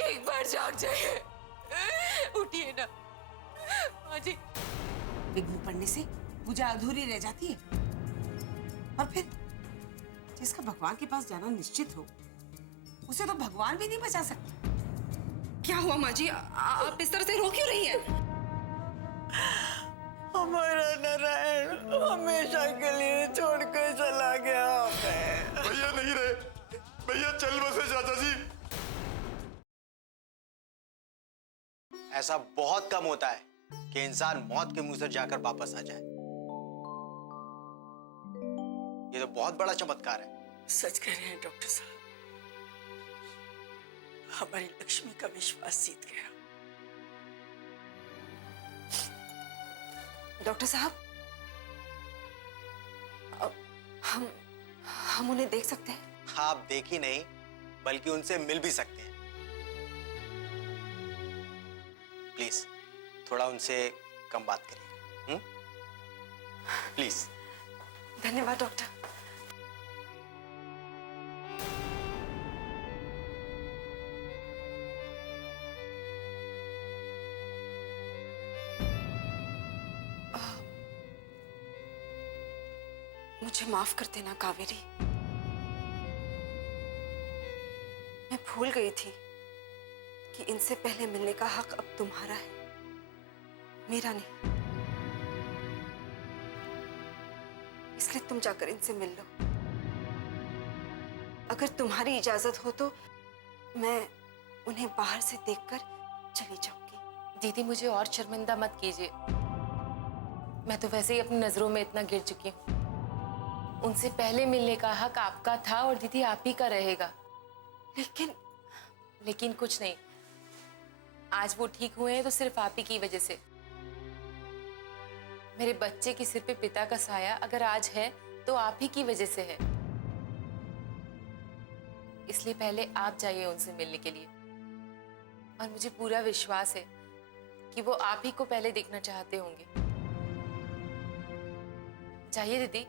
एक बार जाग जाइए, उठिए ना माँ जी। विघ्न पड़ने से पूजा अधूरी रह जाती है, और फिर जिसका भगवान के पास जाना निश्चित हो उसे तो भगवान भी नहीं बचा सकते। क्या हुआ माँ जी? आप इस तरह से रो क्यों रही हैं? हमारा नारायण हमेशा के लिए छोड़कर चला गया हमें। भैया नहीं रहे, भैया चल बसे चाचा जी। ऐसा बहुत कम होता है कि इंसान मौत के मुंह से जाकर वापस आ जाए। ये तो बहुत बड़ा चमत्कार है। सच कह रहे हैं डॉक्टर साहब, हमारी लक्ष्मी का विश्वास जीत गया। डॉक्टर साहब, हम उन्हें देख सकते हैं? आप देख ही नहीं बल्कि उनसे मिल भी सकते हैं। प्लीज थोड़ा उनसे कम बात करिए। प्लीज। धन्यवाद डॉक्टर। मुझे माफ कर देना कावेरी। मैं भूल गई थी कि इनसे पहले मिलने का हक अब तुम्हारा है, मेरा नहीं। इसलिए तुम जाकर इनसे मिल लो। अगर तुम्हारी इजाजत हो तो मैं उन्हें बाहर से देखकर चली जाऊंगी। दीदी मुझे और शर्मिंदा मत कीजिए, मैं तो वैसे ही अपनी नजरों में इतना गिर चुकी हूँ। उनसे पहले मिलने का हक आपका था और दीदी आप ही का रहेगा। लेकिन कुछ नहीं, आज वो ठीक हुए हैं तो सिर्फ आप ही की वजह से। मेरे बच्चे के सिर पे पिता का साया अगर आज है तो आप ही की वजह से है। इसलिए पहले आप जाइए उनसे मिलने के लिए, और मुझे पूरा विश्वास है कि वो आप ही को पहले देखना चाहते होंगे। जाइए दीदी।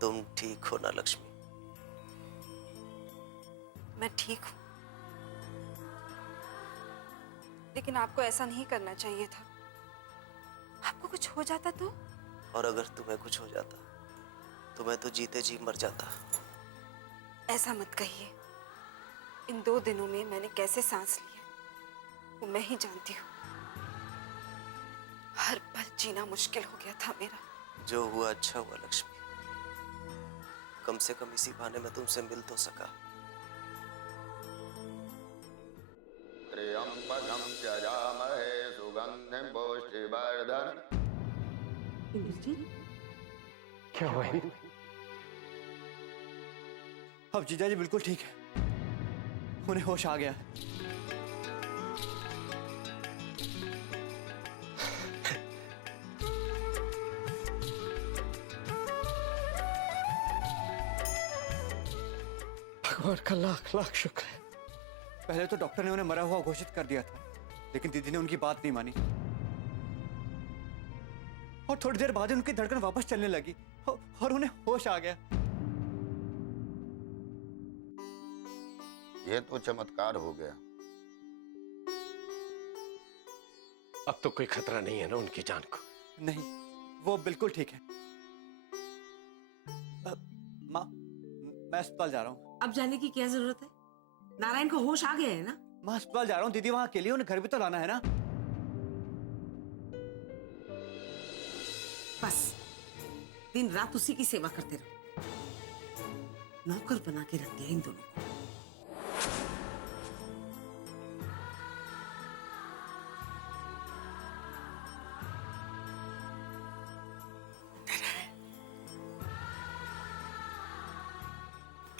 तुम ठीक हो ना लक्ष्मी? मैं ठीक हूं, लेकिन आपको ऐसा नहीं करना चाहिए था। आपको कुछ हो जाता तो? और अगर तुम्हें कुछ हो जाता तो मैं तो जीते जी मर जाता। ऐसा मत कहिए। इन 2 दिनों में मैंने कैसे सांस ली है वो मैं ही जानती हूँ। हर पल जीना मुश्किल हो गया था मेरा। जो हुआ अच्छा हुआ लक्ष्मी, कम से कम इसी बहाने में तुमसे मिल तो सका। त्र्यंबकं यजामहे सुगंधिं पुष्टिवर्धनम्। क्या हुआ है? अब जीजा जी बिल्कुल ठीक है, उन्हें होश आ गया। भगवान का लाख लाख शुक्र है। पहले तो डॉक्टर ने उन्हें मरा हुआ घोषित कर दिया था, लेकिन दीदी ने उनकी बात नहीं मानी और थोड़ी देर बाद उनकी धड़कन वापस चलने लगी और उन्हें होश आ गया। ये तो चमत्कार हो गया। अब तो कोई खतरा नहीं है ना उनकी जान को? नहीं, वो बिल्कुल ठीक है। माँ, मैं अस्पताल जा रहा हूँ। अब जाने की क्या जरूरत है? नारायण को होश आ गया है ना? मैं अस्पताल जा रहा हूँ दीदी, वहां अकेली, उन्हें घर भी तो लाना है ना। बस दिन रात उसी की सेवा करते रहो, नौकर बना के रख दिया इन दोनों को।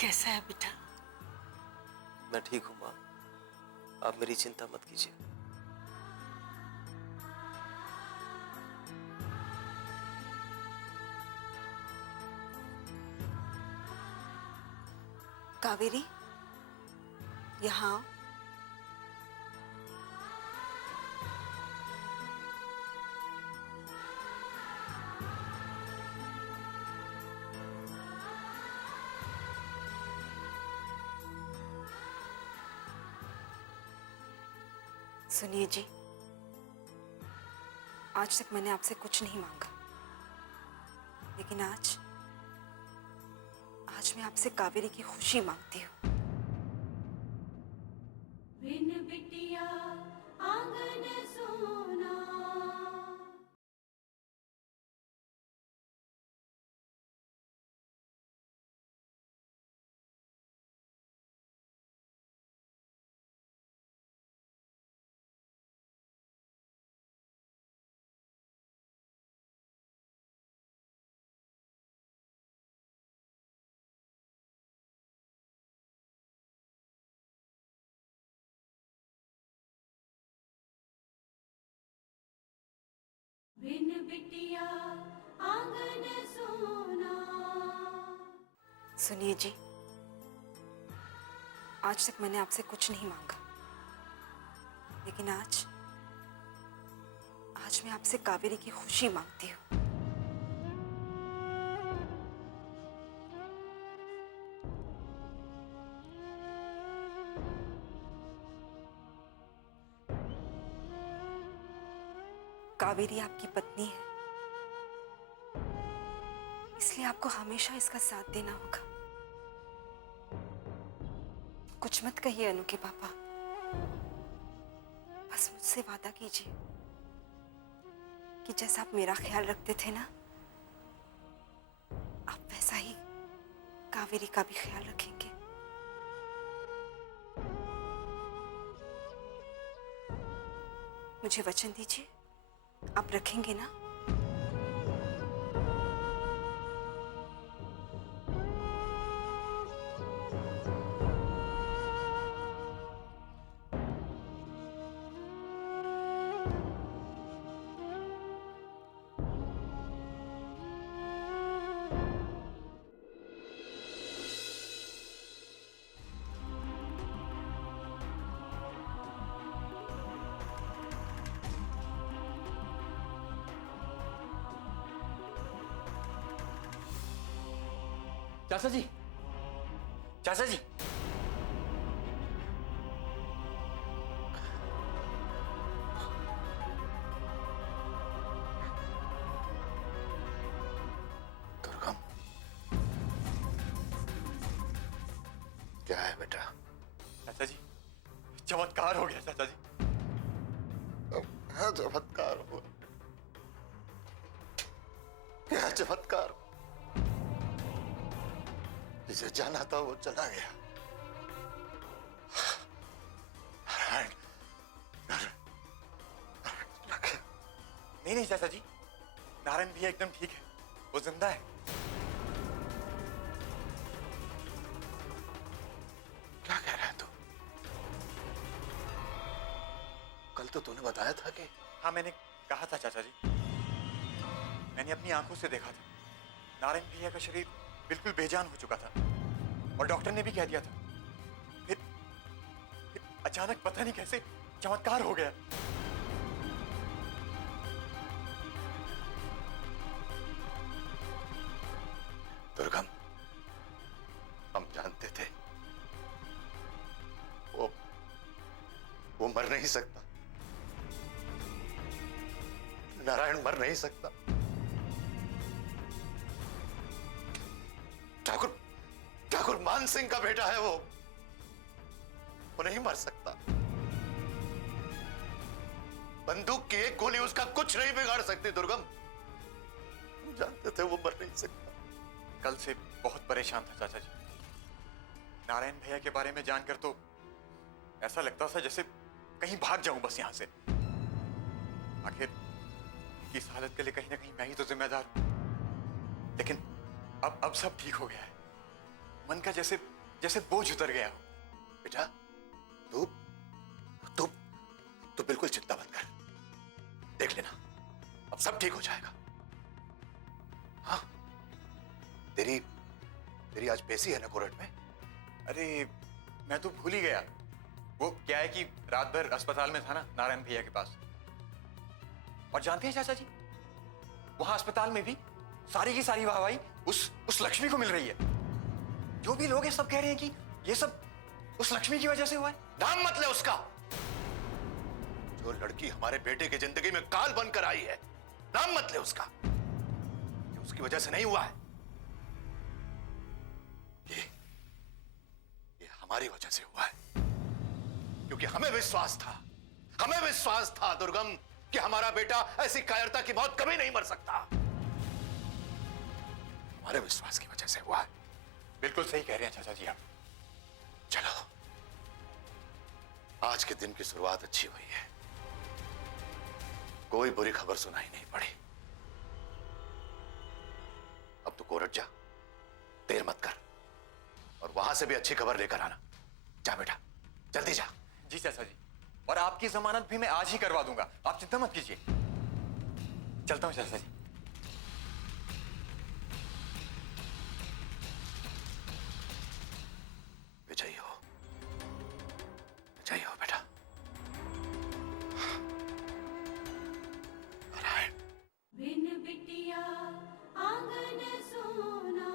कैसा है बेटा? मैं ठीक हूँ माँ, आप मेरी चिंता मत कीजिए। कावेरी, यहाँ आओ। सुनिए जी, आज तक मैंने आपसे कुछ नहीं मांगा, लेकिन आज मैं आपसे कावेरी की खुशी मांगती हूँ। बिन बिटिया आंगन सोना। बिन बिटिया आंगन सोना। सुनिए जी, आज तक मैंने आपसे कुछ नहीं मांगा, लेकिन आज मैं आपसे कावेरी की खुशी मांगती हूँ। कावेरी आपकी पत्नी है, इसलिए आपको हमेशा इसका साथ देना होगा। कुछ मत कहिए अनु के पापा, बस मुझसे वादा कीजिए कि जैसा आप मेरा ख्याल रखते थे ना, आप वैसा ही कावेरी का भी ख्याल रखेंगे। मुझे वचन दीजिए, आप रखेंगे ना? चाचा जी, चाचा जी, दुर्गम, क्या है बेटा? चाचा जी, चमत्कार हो गया चाचा जी। क्या चमत्कार हुआ? क्या चमत्कार? जिसे जाना था वो चला गया। नारायण, नहीं चाचा जी, नारायण भैया एकदम ठीक है, वो जिंदा है। क्या कह रहा है तू? कल तो तूने बताया था कि... हाँ, मैंने कहा था चाचा जी, मैंने अपनी आंखों से देखा था, नारायण भैया का शरीर बिल्कुल बेजान हो चुका था और डॉक्टर ने भी कह दिया था। फिर अचानक पता नहीं कैसे चमत्कार हो गया। दुर्गम, हम जानते थे वो मर नहीं सकता। नारायण मर नहीं सकता। ठाकुर मान सिंह का बेटा है वो नहीं मर सकता। बंदूक की एक गोली उसका कुछ नहीं बिगाड़ सकती। दुर्गम, हम जानते थे वो मर नहीं सकता। कल से बहुत परेशान था चाचा जी। नारायण भैया के बारे में जानकर तो ऐसा लगता था जैसे कहीं भाग जाऊं बस यहां से। आखिर इस हालत के लिए कहीं ना कहीं मैं ही तो जिम्मेदार हूं। लेकिन अब सब ठीक हो गया है। मन का जैसे जैसे बोझ उतर गया हो। बेटा तू तू तू बिल्कुल चिंता मत कर, देख लेना अब सब ठीक हो जाएगा। हाँ, तेरी तेरी आज पेशी है ना कोर्ट में? अरे मैं तो भूल ही गया। वो क्या है कि रात भर अस्पताल में था ना, नारायण भैया के पास। और जानते हैं चाचा जी, वहां अस्पताल में भी सारी की सारी वाहवाही उस लक्ष्मी को मिल रही है। जो भी लोग हैं सब कह रहे हैं कि ये सब उस लक्ष्मी की वजह से हुआ है। नाम मत ले उसका। जो लड़की हमारे बेटे की जिंदगी में काल बनकर आई है, नाम मत ले उसका। ये उसकी वजह से नहीं हुआ है, ये हमारी वजह से हुआ है। क्योंकि हमें विश्वास था दुर्गम कि हमारा बेटा ऐसी कायरता की मौत कभी नहीं मर सकता। हमारे विश्वास की वजह से हुआ है। बिल्कुल सही कह रहे हैं चाचा जी आप। चलो, आज के दिन की शुरुआत अच्छी हुई है। कोई बुरी खबर सुनाई नहीं पड़ी। अब तू कोर्ट जा, देर मत कर, और वहां से भी अच्छी खबर लेकर आना। जा बेटा, जल्दी जा। जी चाचा जी, और आपकी जमानत भी मैं आज ही करवा दूंगा, आप चिंता मत कीजिए। चलता हूं चाचा जी। विजयी हो बेटा। नारायण। बिन बिटिया आंगन सोना।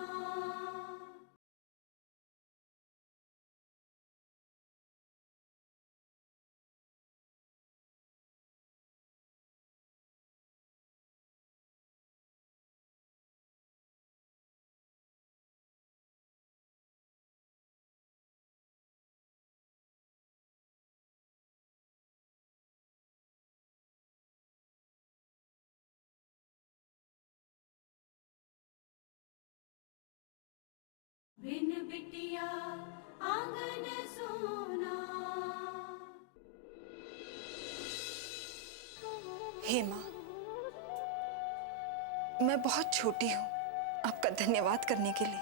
बिन बिटिया आंगन सोना। हे माँ, मैं बहुत छोटी हूँ आपका धन्यवाद करने के लिए,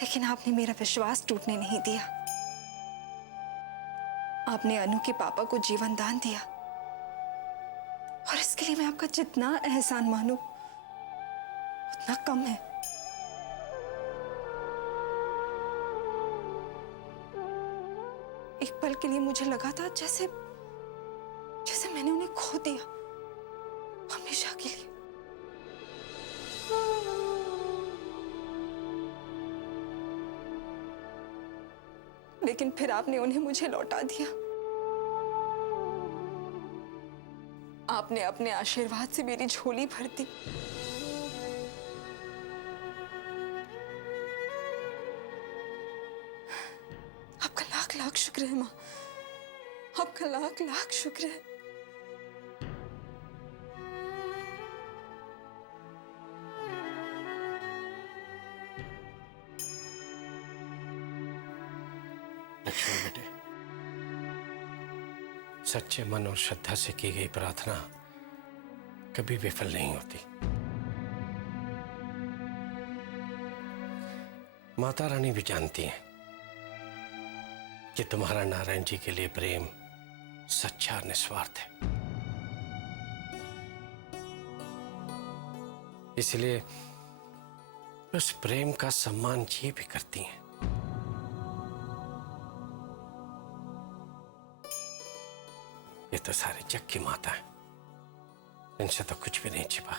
लेकिन आपने मेरा विश्वास टूटने नहीं दिया। आपने अनु के पापा को जीवन दान दिया, और इसके लिए मैं आपका जितना एहसान मानूं उतना कम है। एक पल के लिए मुझे लगा था जैसे मैंने उन्हें खो दिया, हमेशा के लिए। लेकिन फिर आपने उन्हें मुझे लौटा दिया। आपने अपने आशीर्वाद से मेरी झोली भर दी। आपका लाख लाख शुक्र है माँ, आपका लाख लाख शुक्र है। लक्ष्मी बेटे, सच्चे मन और श्रद्धा से की गई प्रार्थना कभी विफल नहीं होती। माता रानी भी जानती हैं कि तुम्हारा नारायण जी के लिए प्रेम सच्चा और निस्वार्थ है। इसलिए उस प्रेम का सम्मान ये भी करती हैं। ये तो सारे जग की माता है, इनसे तो कुछ भी नहीं छिपा।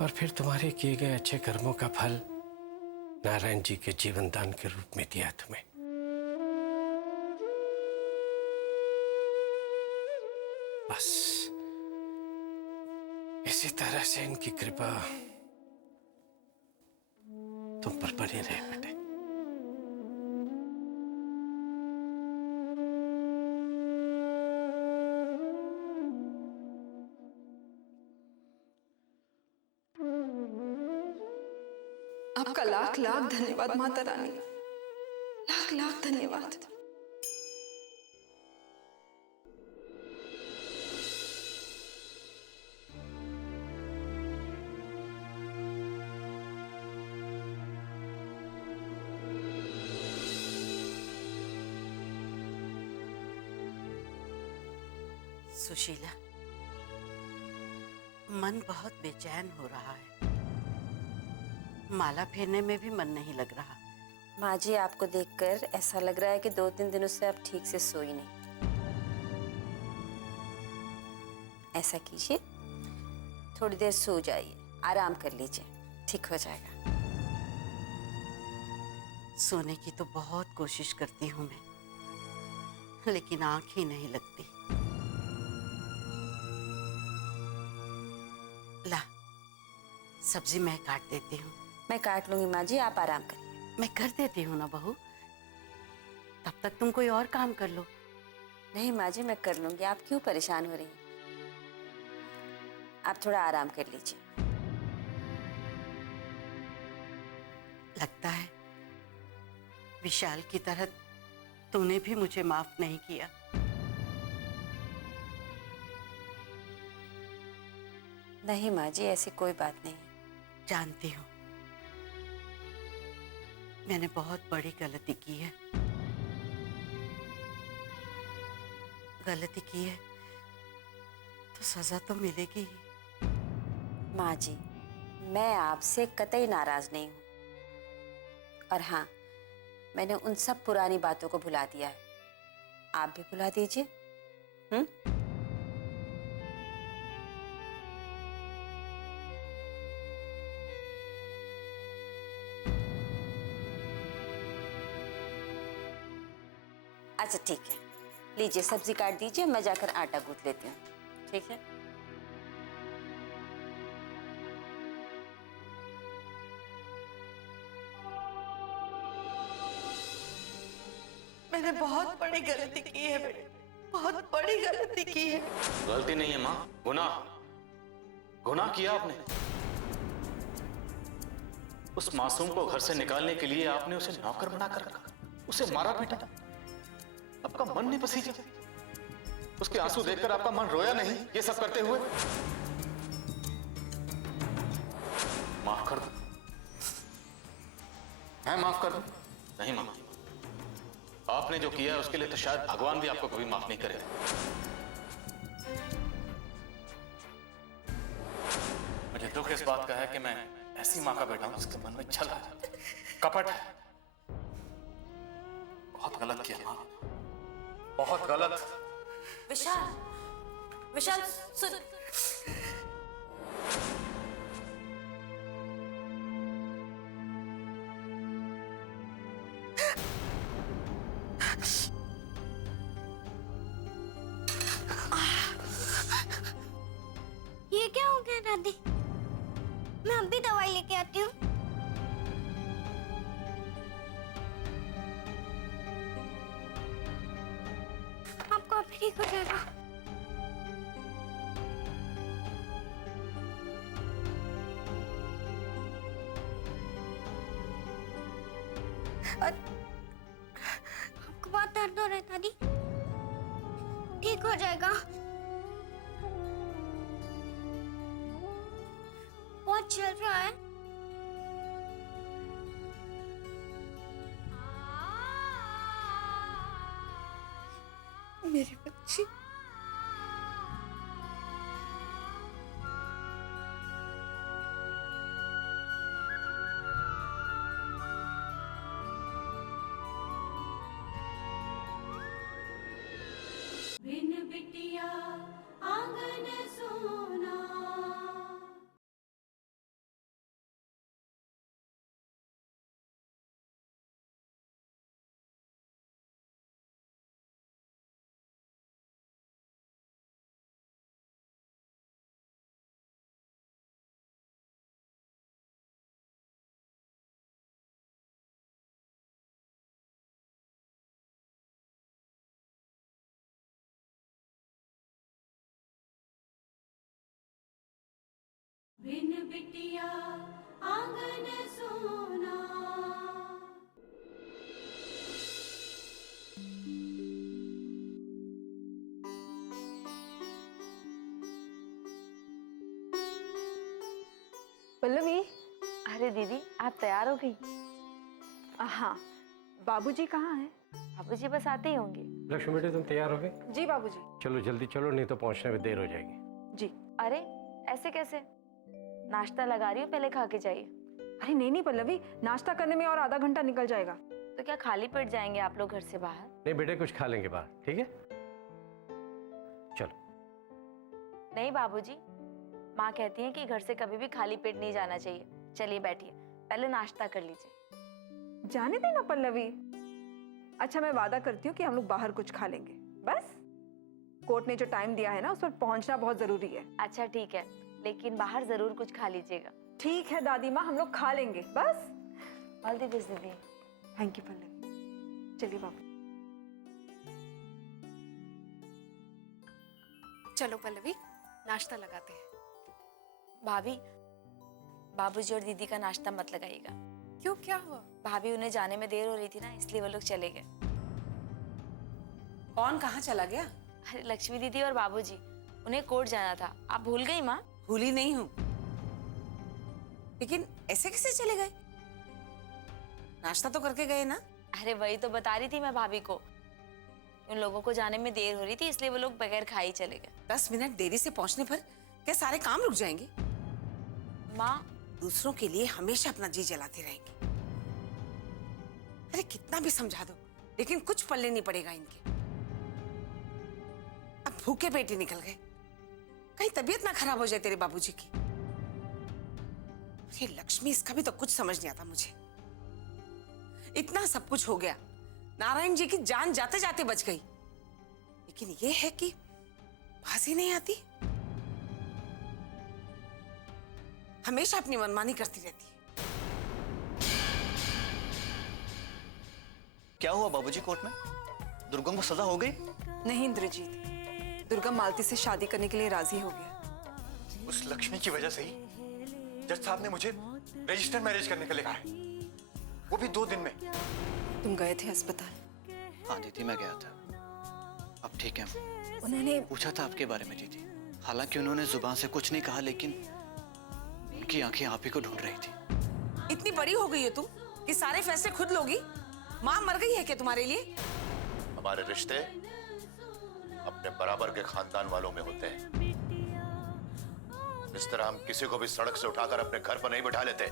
और फिर तुम्हारे किए गए अच्छे कर्मों का फल नारायण जी के जीवन दान के रूप में दिया तुम्हें। बस इसी तरह से इनकी कृपा तुम पर बनी रहे बेटे। आपका लाख लाख धन्यवाद माता रानी, लाख लाख धन्यवाद। सुशीला, मन बहुत बेचैन हो रहा है। माला फेरने में भी मन नहीं लग रहा। माँ जी, आपको देखकर ऐसा लग रहा है कि 2-3 दिनों से आप ठीक से सोई नहीं। ऐसा कीजिए, थोड़ी देर सो जाइए, आराम कर लीजिए, ठीक हो जाएगा। सोने की तो बहुत कोशिश करती हूँ मैं, लेकिन आंख ही नहीं लगती। ला, सब्जी मैं काट देती हूँ। मैं काट लूंगी माँ जी, आप आराम करिए। मैं कर देती हूँ ना बहू, तब तक तुम कोई और काम कर लो। नहीं माँ जी, मैं कर लूंगी, आप क्यों परेशान हो रही हैं? आप थोड़ा आराम कर लीजिए। लगता है विशाल की तरह तूने भी मुझे माफ नहीं किया। नहीं माँ जी, ऐसी कोई बात नहीं है। जानती हूँ मैंने बहुत बड़ी गलती की है। गलती की है तो सजा तो मिलेगी ही। माँ जी, मैं आपसे कतई नाराज नहीं हूँ। और हाँ, मैंने उन सब पुरानी बातों को भुला दिया है। आप भी भुला दीजिए। अच्छा ठीक है, लीजिए सब्जी काट दीजिए, मैं जाकर आटा गूंथ लेती हूँ। ठीक है। मैंने बहुत बड़ी गलती की है बेटे, बहुत बड़ी गलती की है। गलती नहीं है माँ, गुनाह गुनाह किया आपने। उस मासूम को घर से निकालने के लिए आपने उसे नौकर बनाकर रखा, उसे मारा पीटा। आपका मन नहीं पसीजा? उसके आंसू देखकर आपका मन रोया नहीं? ये सब करते हुए माफ कर दो, मैं माफ कर दूं? नहीं मामा, आपने जो किया है उसके लिए तो शायद भगवान भी आपको कभी माफ नहीं करेगा। मुझे दुख इस बात का है कि मैं ऐसी मां का बेटा हूं जिसके मन में छल है, कपट है। बहुत गलत किया मां, बहुत गलत। विशाल, विशाल सुन। ये क्या हो गया दादी? मैं अभी दवाई लेके आती हूँ। आपको अभी ठीक हो जाएगा। आपको बहुत दर्द हो रहा है दादी, ठीक हो जाएगा। बहुत चल रहा है। मेरी बच्ची। बिन बिटिया आंगन सोना। बिन बिटिया आंगन सोना। पल्लवी। अरे दीदी, आप तैयार हो गई? हाँ, बाबूजी कहाँ हैं? बाबूजी बस आते ही होंगे। लक्ष्मी बेटे, तुम तैयार हो गए? जी बाबूजी। चलो जल्दी चलो, नहीं तो पहुंचने में देर हो जाएगी। जी। अरे ऐसे कैसे? नाश्ता लगा रही हूँ, पहले खा के जाइए। अरे नहीं नहीं पल्लवी, नाश्ता करने में और आधा घंटा निकल जाएगा। तो क्या खाली पेट जाएंगे आप लोग घर से बाहर? नहीं बेटे, कुछ खा लेंगे बाहर, ठीक है? चलो। नहीं बाबूजी, माँ कहती हैं कि घर से कभी भी खाली पेट नहीं जाना चाहिए। चलिए बैठिए, पहले नाश्ता कर लीजिए। जाने देना पल्लवी। अच्छा मैं वादा करती हूँ कि हम लोग बाहर कुछ खा लेंगे, बस। कोर्ट ने जो टाइम दिया है ना, उस पर पहुंचना बहुत जरूरी है। अच्छा ठीक है, लेकिन बाहर जरूर कुछ खा लीजिएगा। ठीक है दादी माँ, हम लोग खा लेंगे, बस। ऑल द बेस्ट दीदी। Thank you Pallavi. चलिए बाबू। चलो पल्लवी, नाश्ता लगाते हैं। भाभी, बाबूजी और दीदी का नाश्ता मत लगाइएगा। क्यों, क्या हुआ? भाभी, उन्हें जाने में देर हो रही थी ना, इसलिए वो लोग चले गए। कौन कहाँ चला गया? अरे लक्ष्मी दीदी और बाबूजी, उन्हें कोर्ट जाना था। आप भूल गई माँ? भूली नहीं हूँ, लेकिन ऐसे कैसे चले गए? नाश्ता तो करके गए ना? अरे वही तो बता रही थी मैं भाभी को। उन लोगों को जाने में देर हो रही थी, इसलिए वो लोग बगैर खाए ही चले गए। 10 मिनट देरी से पहुंचने पर क्या सारे काम रुक जाएंगे? माँ, दूसरों के लिए हमेशा अपना जी जलाते रहेंगे। अरे कितना भी समझा दो, लेकिन कुछ पल्ले नहीं पड़ेगा इनके। अब भूखे पेट ही निकल गए। कहीं तबीयत ना खराब हो जाए तेरे बाबूजी की। ये लक्ष्मी, इसका भी तो कुछ समझ नहीं आता मुझे। इतना सब कुछ हो गया, नारायण जी की जान जाते जाते बच गई, लेकिन ये है कि बात ही नहीं आती। हमेशा अपनी मनमानी करती रहती है। क्या हुआ बाबूजी कोर्ट में? दुर्गम को सजा हो गई? नहीं इंद्रजीत, दुर्गम मालती से शादी करने के लिए राजी हो गया। उस लक्ष्मी की वजह से ही जज साहब ने मुझे रजिस्टर मैरिज करने के लिए कहा है, वो भी 2 दिन में। तुम गए थे अस्पताल? हाँ दीदी, मैं गया था। अब ठीक है। उन्होंने पूछा था आपके बारे में दीदी। हालांकि उन्होंने जुबान से कुछ नहीं कहा, लेकिन उनकी आंखें आप ही को ढूंढ रही थी। इतनी बड़ी हो गई हो तुम कि सारे फैसले खुद लोगी? माँ मर गई है क्या तुम्हारे लिए? हमारे रिश्ते अपने बराबर के खानदान वालों में होते हैं। इस तरह हम किसी को भी सड़क से उठाकर अपने घर पर नहीं बिठा लेते।